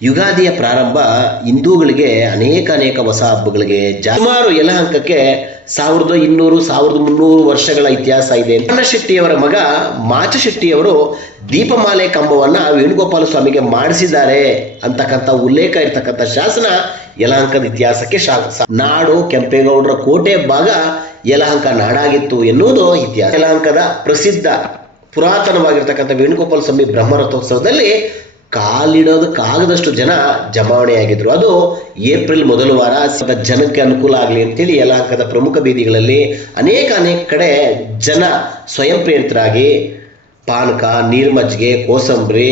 ಯುಗಾದಿಯ ಪ್ರಾರಂಭ ಹಿಂದೂಗಳಿಗೆ ಅನೇಕ ಹೊಸ ಹಬ್ಬಗಳಿಗೆ ಸುಮಾರು ಯಲಹಂಕಕ್ಕೆ 1200-1300 ವರ್ಷಗಳ ಇತಿಹಾಸ ಇದೆ. ಶೆಟ್ಟಿಯವರ ಮಗ ಮಾಚಶೆಟ್ಟಿಯವರು ದೀಪಮಾಲೆ ಕಂಬವನ್ನ ವೇಣುಗೋಪಾಲ ಸ್ವಾಮಿಗೆ ಮಾಡಿಸಿದ್ದಾರೆ ಅಂತಕ್ಕಂಥ ಉಲ್ಲೇಖ ಇರ್ತಕ್ಕಂಥ ಶಾಸನ ಯಲಹಂಕದ ಇತಿಹಾಸಕ್ಕೆ ನಾಡು ಕೆಂಪೇಗೌಡರ ಕೋಟೆ ಭಾಗ ಯಲಹಂಕ ನಾಡಾಗಿತ್ತು ಎನ್ನುವುದು ಇತಿಹಾಸ. ಯಲಹಂಕದ ಪ್ರಸಿದ್ಧ ಪುರಾತನವಾಗಿರ್ತಕ್ಕಂಥ ವೇಣುಗೋಪಾಲ ಸ್ವಾಮಿ ಬ್ರಹ್ಮರಥೋತ್ಸವದಲ್ಲಿ ಕಾಲಿಡೋದಕ್ಕಾಗದಷ್ಟು ಜನ ಜಮಾವಣೆಯಾಗಿದ್ರು. ಅದು ಏಪ್ರಿಲ್ ಮೊದಲ ವಾರ. ಜನಕ್ಕೆ ಅನುಕೂಲ ಆಗಲಿ ಅಂತೇಳಿ ಯಲಹಂಕದ ಪ್ರಮುಖ ಬೀದಿಗಳಲ್ಲಿ ಅನೇಕ ಕಡೆ ಜನ ಸ್ವಯಂ ಪ್ರೇರಿತರಾಗಿ ಪಾನಕ, ನೀರು ಮಜ್ಜಿಗೆ, ಕೋಸಂಬರಿ